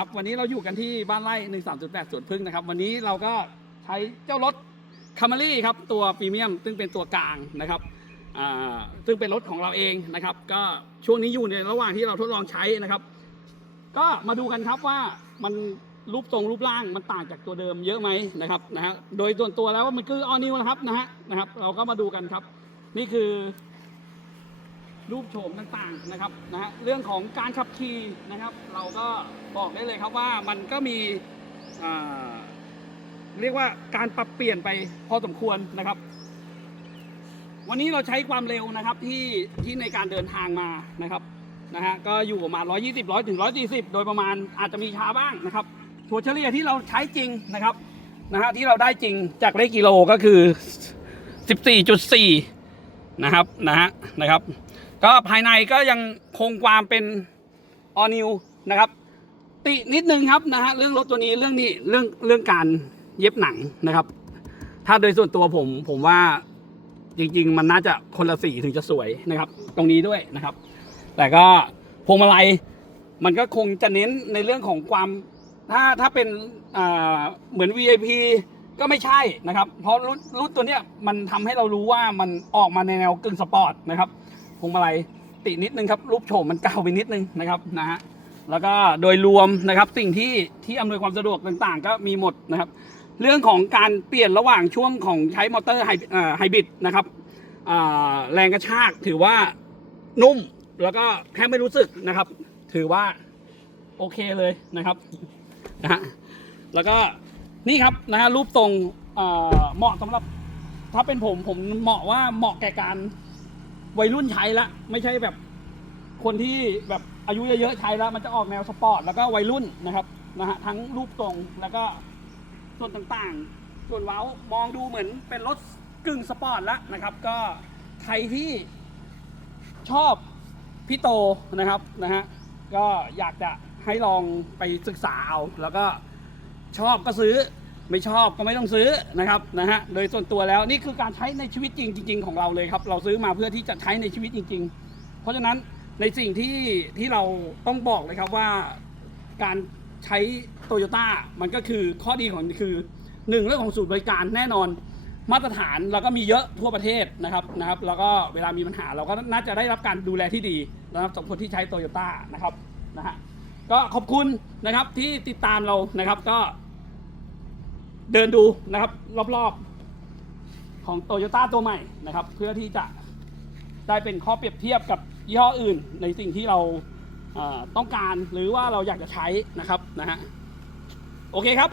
ครับวันนี้เราอยู่กันที่บ้านไร่13.8สวนพึ่งนะครับ วันนี้เราก็ใช้เจ้ารถคามารี่ครับตัวพรีเมียม ซึ่งเป็นตัวกลางนะครับซึ่งเป็นรถของเราเองนะครับ ก็ช่วงนี้อยู่ในระหว่างที่เราทดลองใช้นะครับ ก็มาดูกันครับว่ามันรูปทรงรูปร่างมันต่างจากตัวเดิมเยอะไหมนะครับนะฮะโดยส่วนตัวแล้วมันคือออนิวนะครับนะฮะนะครับ เราก็มาดูกันครับ นี่คือ รูปโฉมต่างๆนะครับนะฮะเรื่องของการขับขี่นะครับ เราก็บอกได้เลยครับว่ามันก็มีเรียกว่าการปรับเปลี่ยนไปพอสมควรนะครับ วันนี้เราใช้ความเร็วนะครับที่ที่ในการเดินทางมานะครับนะฮะก็อยู่ประมาณ 120 100ถึง140 โดยประมาณอาจจะมีช้าบ้างนะครับถั่วเฉลี่ยที่เราใช้จริงนะครับนะฮะที่เราได้จริงจากเลขกิโลก็คือ 14.4 นะครับนะฮะนะครับ ก็ภายในก็ยังคงความเป็นออนิวนะครับ ตินิดนึงครับนะฮะเรื่องรถตัวนี้เรื่องนี้เรื่องเรื่องการเย็บหนังนะครับ ถ้าโดยส่วนตัวผมผมว่าจริง ๆ มันน่าจะคนละสีถึงจะสวยนะครับ ตรงนี้ด้วยนะครับ แต่ก็พวงมาลัยมันก็คงจะเน้นในเรื่องของความถ้าถ้าเป็นเหมือน VIP ก็ไม่ใช่นะครับ เพราะรุ่นรุ่นตัวเนี้ยมันทำให้เรารู้ว่ามันออกมาในแนวกึ่งสปอร์ตนะครับ พวงมาลัยตินิดนึงครับรูปโฉมมันเก่าไปนิดนึงนะครับนะฮะแล้วก็โดยรวมนะครับสิ่งที่ที่อำนวยความสะดวกต่างๆ ก็มีหมดนะครับ เรื่องของการเปลี่ยนระหว่างช่วงของใช้มอเตอร์ไฮไฮบริดนะครับแรงกระชากถือว่านุ่มแล้วก็แค่ไม่รู้สึกนะครับ ถือว่าโอเคเลยนะครับนะฮะแล้วก็นี่ครับนะฮะรูปทรงเหมาะสำหรับถ้าเป็นผมผมเหมาะว่าเหมาะแก่การ วัยรุ่นใช้ละไม่ใช่แบบคนที่แบบอายุเยอะๆใช้แล้วมันจะออกแนวสปอร์ตแล้วก็วัยรุ่นนะครับนะฮะทั้งรูปทรงแล้วก็ส่วนต่างๆ ส่วนเว้ามองดูเหมือนเป็นรถกึ่งสปอร์ตแล้วนะครับ ก็ใครที่ชอบพี่โตนะครับนะฮะก็อยากจะให้ลองไปศึกษาเอาแล้วก็ชอบก็ซื้อ ไม่ชอบก็ไม่ต้องซื้อนะครับนะฮะโดยส่วนตัวแล้วนี่คือการใช้ในชีวิตจริงจริง ๆ ของเราเลยครับ เราซื้อมาเพื่อที่จะใช้ในชีวิตจริง ๆ เพราะฉะนั้นในสิ่งที่ที่เราต้องบอกเลยครับว่าการใช้โตโยต้ามันก็คือข้อดีของคือหนึ่งเรื่องของสูตรบริการแน่นอนมาตรฐานเราก็มีเยอะทั่วประเทศนะครับนะครับแล้วก็เวลามีปัญหาเราก็น่าจะได้รับการดูแลที่ดีนะครับสำหรับคนที่ใช้โตโยต้านะครับนะฮะก็ขอบคุณนะครับที่ติดตามเรานะครับก็ เดินดูนะครับ รอบๆ ของโตโยต้าตัวใหม่นะครับ เพื่อที่จะได้เป็นข้อเปรียบเทียบกับยี่ห้ออื่น ในสิ่งที่เราต้องการหรือว่าเราอยากจะใช้นะครับนะฮะโอเคครับ